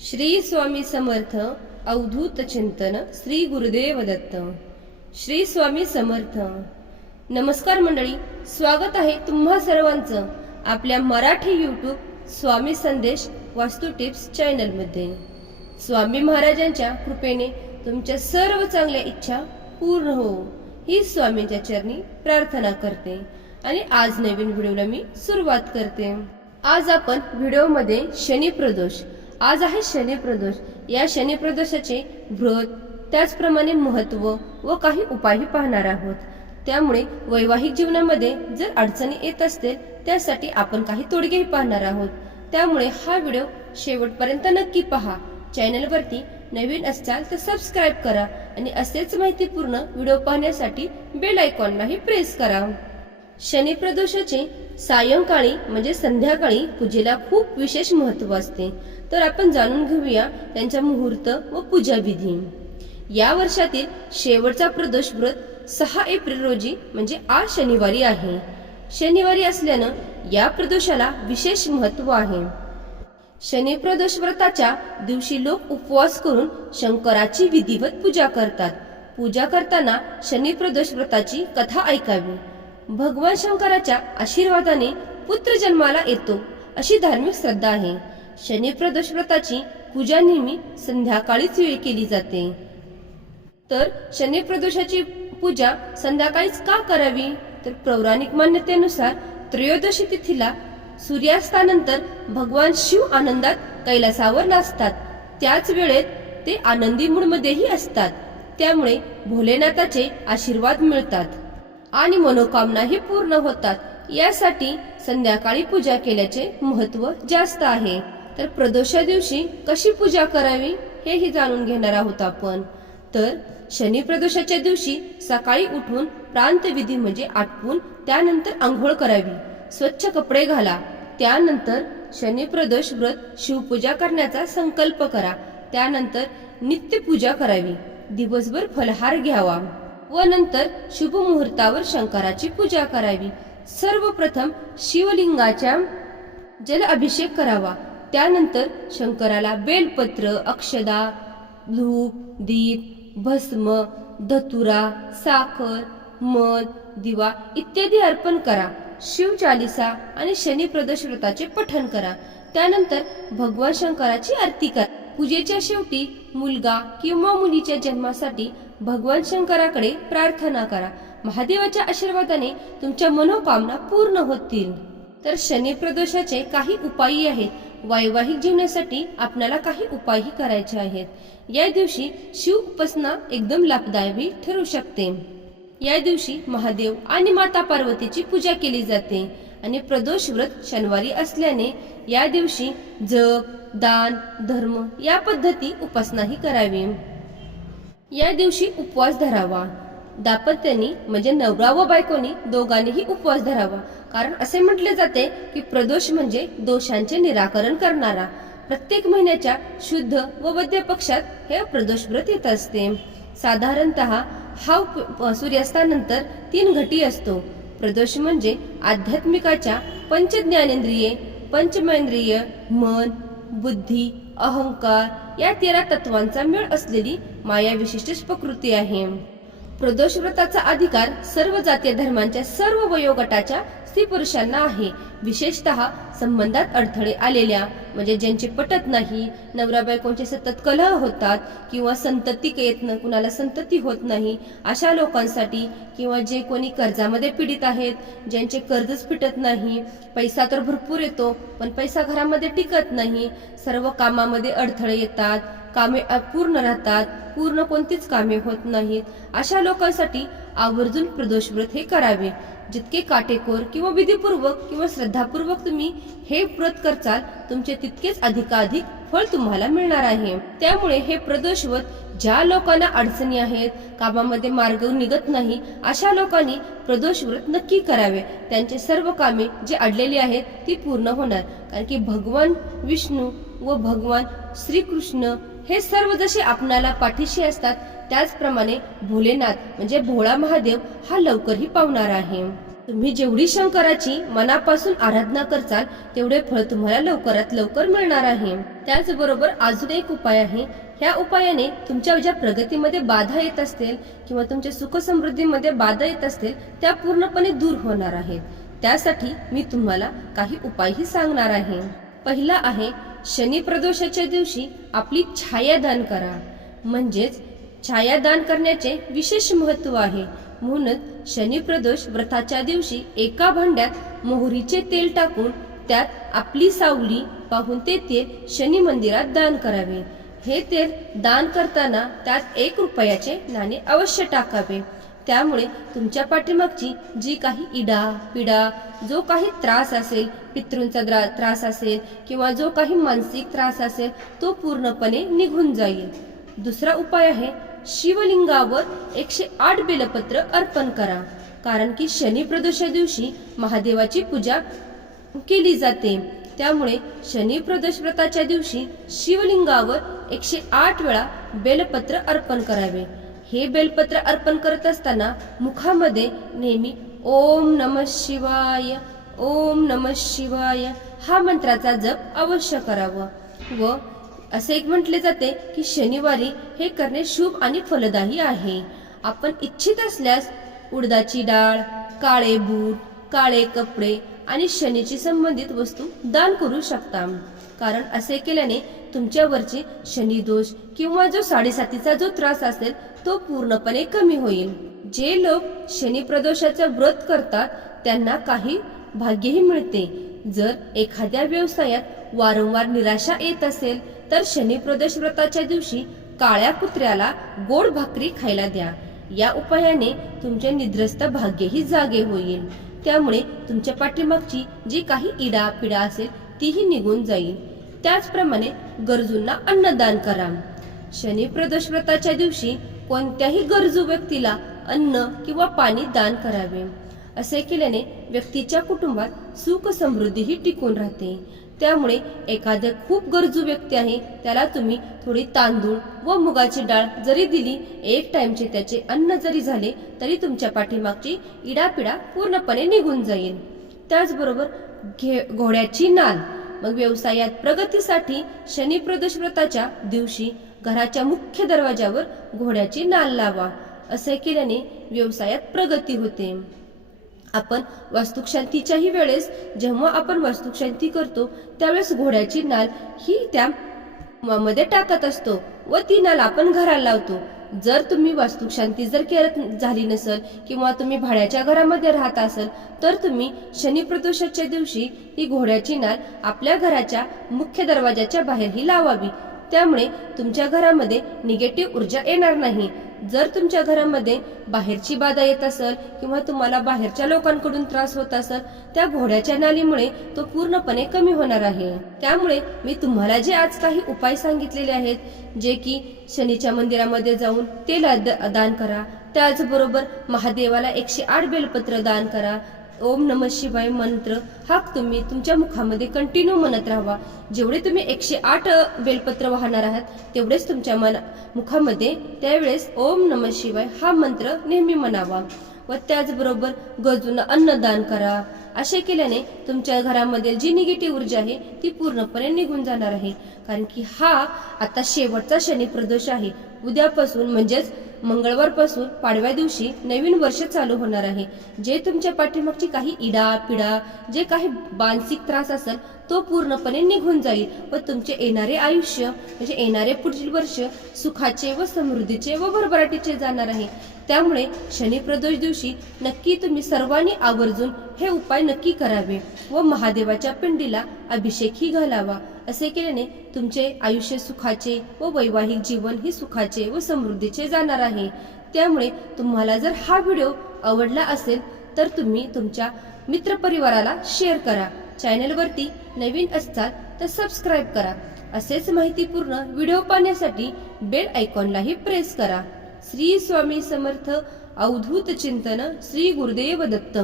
श्री स्वामी समर्थ अवधूत चिंतन श्री गुरुदेव दत्त. श्री स्वामी समर्थ. नमस्कार मंडळी स्वागत आहे तुम्हा सर्वांचं आपल्या मराठी यूट्यूब स्वामी संदेश वास्तू टिप्स चॅनलमध्ये स्वामी महाराजांच्या कृपेने तुमच्या सर्व चांगल्या इच्छा पूर्ण हो ही स्वामींच्या चरणी प्रार्थना करते आणि आज नवीन व्हिडिओला मी सुरुवात करते. आज आपण व्हिडिओमध्ये शनी प्रदोष आज आहे शनी प्रदोष या शनी प्रदोषाचे व्रत त्याचप्रमाणे महत्त्व व काही उपायही पाहणार आहोत. त्यामुळे वैवाहिक जीवनामध्ये जर अडचणी येत असतील त्यासाठी आपण काही तोडगेही पाहणार आहोत. त्यामुळे हा व्हिडिओ शेवटपर्यंत नक्की पहा. चॅनलवरती नवीन असाल तर सबस्क्राईब करा आणि असेच माहितीपूर्ण व्हिडिओ पाहण्यासाठी बेल आयकॉनलाही प्रेस करा. शनी प्रदोषाचे सायंकाळी म्हणजे संध्याकाळी पूजेला खूप विशेष महत्त्व असते. तर आपण जाणून घेऊया त्यांच्या मुहूर्त व पूजा विधी या वर्षातील शेवटचा प्रदोष व्रत सहा एप्रिल रोजी म्हणजे आज शनिवारी आहे. शनिवारी असल्यानं या प्रदोषाला विशेष महत्त्व आहे. शनी प्रदोष व्रताच्या दिवशी लोक उपवास करून शंकराची विधिवत पूजा करतात. पूजा करताना शनी प्रदोष व्रताची कथा ऐकावी. भगवान शंकराच्या आशीर्वादाने पुत्र जन्माला येतो अशी धार्मिक श्रद्धा आहे. शनिप्रदोष व्रताची पूजा नेहमी संध्याकाळीच वेळ केली जाते. तर शनिप्रदोषाची पूजा संध्याकाळीच का करावी? तर पौराणिक मान्यतेनुसार त्रयोदशी तिथीला सूर्यास्तानंतर भगवान शिव आनंदात कैलासावर नाचतात. त्याच वेळेत ते आनंदी मूडमध्येही असतात. त्यामुळे भोलेनाथाचे आशीर्वाद मिळतात आणि मनोकामनाही पूर्ण होतात. यासाठी संध्याकाळी पूजा केल्याचे महत्त्व जास्त आहे. तर प्रदोषा दिवशी कशी पूजा करावी हेही जाणून घेणार आहोत आपण. तर शनी प्रदोषाच्या दिवशी सकाळी उठून प्रांतविधी म्हणजे आटपून त्यानंतर आंघोळ करावी स्वच्छ कपडे घाला त्यानंतर शनी प्रदोष व्रत शिवपूजा करण्याचा संकल्प करा त्यानंतर नित्य पूजा करावी दिवसभर फलहार घ्यावा व नंतर शुभ मुहूर्तावर शंकराची पूजा करावी. सर्वप्रथम शिवलिंगाच्या जल अभिषेक करावा त्यानंतर शंकराला बेलपत्र अक्षदा धूप दीप भस्म धतुरा साखर मध दिवा इत्यादी अर्पण करा. शिव चालिसा आणि शनी प्रदोष व्रताचे पठण करा. त्यानंतर भगवान शंकराची आरती करा. पूजेच्या शेवटी मुलगा किंवा मुलीच्या जन्मासाठी भगवान शंकराकडे प्रार्थना करा. महादेवाच्या आशीर्वादाने तुमच्या मनोकामना पूर्ण होतील. तर शनी प्रदोषाचे काही उपायही आहेत. वैवाहिक जीवनासाठी आपल्याला काही उपायही करायचे आहेत. या दिवशी शिव उपासना एकदम लाभदायी ठरू शकते. या दिवशी महादेव आणि माता पार्वतीची पूजा केली जाते. आणि प्रदोष व्रत शनिवारी असल्याने या दिवशी जप दान धर्म या पद्धती उपासनाही करावी. या दिवशी उपवास धरावा. दाम्पत्यानी म्हणजे नवरा व बायकोनी दोघांनीही उपवास धरावा. कारण असे म्हटले जाते की प्रदोष म्हणजे दोषांचे निराकरण करणारा. प्रत्येक महिन्याच्या शुद्ध व वद्य पक्षात हे प्रदोष व्रत येत असते. साधारणतः हा सूर्यास्तानंतर तीन घटी असतो. प्रदोष म्हणजे आध्यात्मिकाच्या पंचज्ञानेंद्रिये पंचमेंद्रिय मन बुद्धी अहंकार या तेरा तत्वांचा मेळ असलेली माया विशिष्ट प्रकृती आहे. प्रदोष व्रताचा अधिकार सर्व जातीय धर्मांच्या सर्व वयोगटाच्या स्त्री पुरुषांना आहे. विशेषतः संबंधात अडथळे आलेल्या म्हणजे ज्यांचे पटत नाही नवरा बायकोंचे सतत कलह होतात किंवा संतती येत न कुणाला संतती होत नाही अशा लोकांसाठी किंवा जे कोणी कर्जामध्ये पीडित आहेत ज्यांचे कर्जच फिटत नाही पैसा तर भरपूर येतो पण पैसा घरामध्ये टिकत नाही सर्व कामामध्ये अडथळे येतात कामे अपूर्ण राहतात पूर्ण कोणतीच कामे होत नाहीत. अशा लोकांसाठी आवर्जून प्रदोष व्रत हे करावे. जितके काटेकोर किंवा विधीपूर्वक किंवा श्रद्धापूर्वक तुम्ही हे व्रत करचाल तुमचे तितकेच अधिकाधिक फळ तुम्हाला मिळणार आहे. त्यामुळे हे प्रदोष व्रत ज्या लोकांना अडचणी आहेत कामामध्ये मार्ग निघत नाही अशा लोकांनी प्रदोष व्रत नक्की करावे. त्यांचे सर्व कामे जे अडलेली आहेत ती पूर्ण होणार. कारण की भगवान विष्णू व भगवान श्रीकृष्ण हे सर्व जसे आपणाला पाठीशी असतात त्याचप्रमाणे भोलेनाथ म्हणजे भोळा महादेव हा लवकरही पावणार आहे. तुम्ही जेवढी शंकराची मनापासून आराधना करचाल तेवढे फळ तुम्हाला लवकरात लवकर मिळणार आहे. त्याचबरोबर अजून एक उपाय आहे. ह्या उपायाने तुमच्या ज्या प्रगतीमध्ये बाधा येत असतील किंवा तुमच्या सुख समृद्धीमध्ये बाधा येत असतील त्या पूर्णपणे दूर होणार आहेत. त्यासाठी मी तुम्हाला काही उपायही सांगणार आहे. पहिला आहे शनी प्रदोषाच्या दिवशी आपली छायादान करा. म्हणजेच छायादान करण्याचे विशेष महत्त्व आहे. म्हणूनच शनी प्रदोष व्रताच्या दिवशी एका भांड्यात मोहरीचे तेल टाकून त्यात आपली सावली पाहून ते तेल शनी मंदिरात दान करावे. हे तेल दान करताना त्यात एक रुपयाचे नाणे अवश्य टाकावे. त्यामुळे तुमच्या पाठीमागची जी काही इडा पिडा जो काही त्रास असेल पितृंचा द्रा- त्रास असेल किंवा जो काही मानसिक त्रास असेल तो पूर्णपणे निघून जाईल. दुसरा उपाय आहे शिवलिंगावर एकशे आठ बेलपत्र अर्पण करा. कारण की शनी प्रदोषा दिवशी महादेवाची पूजा केली जाते. त्यामुळे शनी प्रदोष व्रताच्या दिवशी शिवलिंगावर एकशे आठ वेळा बेलपत्र अर्पण करावे. हे बेलपत्र अर्पण करत असताना मुखामध्ये नेहमी ओम नम शिवाय ओम नम शिवाय हा मंत्राचा जप अवश्य करावं. व असे एक म्हटले जाते की शनिवारी हे करणे शुभ आणि फलदायी आहे. आपण इच्छित असल्यास उडदाची डाळ काळे बूट काळे कपडे आणि शनीची संबंधित वस्तू दान करू शकता. कारण असे केल्याने तुमच्यावरची शनी दोष किंवा जो साडेसातीचा जो त्रास असेल तो पूर्णपणे कमी होईल. जे लोक शनी प्रदोषाचं व्रत करतात त्यांना काही भाग्यही मिळते. जर एखाद्या व्यवसायात वारंवार निराशा येत असेल तर शनी प्रदोष व्रताच्या दिवशी काळ्या कुत्र्याला गोड भाकरी खायला द्या. या उपायाने तुमचे निद्रस्त भाग्यही जागे होईल. त्यामुळे तुमच्या पाठीमागची जी काही इडा पिडा असेल तीही निघून जाईल. त्याचप्रमाणे गरजूंना अन्नदान करा. शनी प्रदोष व्रताच्या दिवशी कोणत्याही गरजू व्यक्तीला अन्न किंवा पाणी दान करावे. असे केल्याने व्यक्तीच्या कुटुंबात सुख समृद्धीही टिकून राहते. त्यामुळे एखादं खूप गरजू व्यक्ती आहे त्याला तुम्ही थोडी तांदूळ व मुगाची डाळ जरी दिली एक टाइमचे त्याचे अन्न जरी झाले तरी तुमच्या पाठीमागची इडापिडा पूर्णपणे निघून जाईल. त्याचबरोबर घे घोड्याची नाल मग व्यवसायात प्रगतीसाठी शनी प्रदोष व्रताच्या दिवशी घराच्या मुख्य दरवाजावर घोड्याची नाल लावा. असे केल्याने व्यवसायात प्रगती होते. आपण वास्तुशांतीच्याही वेळेस जेव्हा आपण वास्तुशांती करतो त्यावेळेस घोड्याची नाल ही त्या मध्ये टाकत असतो व ती नाल आपण घराला लावतो. जर तुम्ही वास्तुशांती जर करत झाली नसेल किंवा तुम्ही भाड्याच्या घरामध्ये राहत असाल तर तुम्ही शनी प्रदोषाच्या दिवशी ही घोड्याची नाल आपल्या घराच्या मुख्य दरवाजाच्या बाहेरही लावावी. त्यामुळे तुमच्या घरामध्ये निगेटिव्ह ऊर्जा येणार नाही. जर तुमच्या घरामध्ये बाहेरची बाधा येत असेल किंवा तुम्हाला बाहेरच्या लोकांकडून त्रास होत असेल त्या घोड्याच्या नालीमुळे तो पूर्णपणे कमी होणार आहे. त्यामुळे मी तुम्हाला जे आज काही उपाय सांगितलेले आहेत जे की शनीच्या मंदिरामध्ये जाऊन तेल द- दान करा. त्याचबरोबर महादेवाला एकशे आठ बेलपत्र दान करा. ओम नम शिवाय मंत्र हा तुम्ही तुमच्या मुखामध्ये कंटिन्यू म्हणत राहावा. जेवढे तुम्ही एकशे आठ बेलपत्र वाहणार आहात तेवढेच तुमच्या मना मुखामध्ये त्यावेळेस ओम नम शिवाय हा मंत्र नेहमी म्हणावा. व त्याचबरोबर गरजूंना अन्नदान करा. असे केल्याने तुमच्या घरामधील जी निगेटिव्ह ऊर्जा आहे ती पूर्णपणे निघून जाणार आहे. कारण की हा आता शेवटचा शनी प्रदोष आहे. उद्यापासून म्हणजेच मंगळवारपासून पाडव्या दिवशी नवीन वर्ष चालू होणार आहे. जे तुमच्या पाठीमागची काही इडा पिडा जे काही मानसिक त्रास असेल तो पूर्णपणे निघून जाईल व तुमचे येणारे आयुष्य म्हणजे येणारे पुढील वर्ष सुखाचे व समृद्धीचे व भरभराटीचे जाणार आहे. त्यामुळे शनी प्रदोष दिवशी नक्की तुम्ही सर्वांनी आवर्जून हे उपाय नक्की करावे व महादेवाच्या पिंडीला अभिषेकही घालावा असे केल्याने तुमचे आयुष्य सुखाचे व वैवाहिक जीवन ही सुखाचे व समृद्धीचे जाणार आहे. त्यामुळे तुम्हाला जर हा व्हिडिओ आवडला असेल तर तुम्ही तुमच्या मित्रपरिवाराला शेअर करा. चॅनलवरती नवीन असताल तर सबस्क्राईब करा. असेच माहितीपूर्ण व्हिडिओ पाहण्यासाठी बेल आयकॉनलाही प्रेस करा. श्री स्वामी समर्थ अवधूत चिंतन श्री गुरुदेव दत्त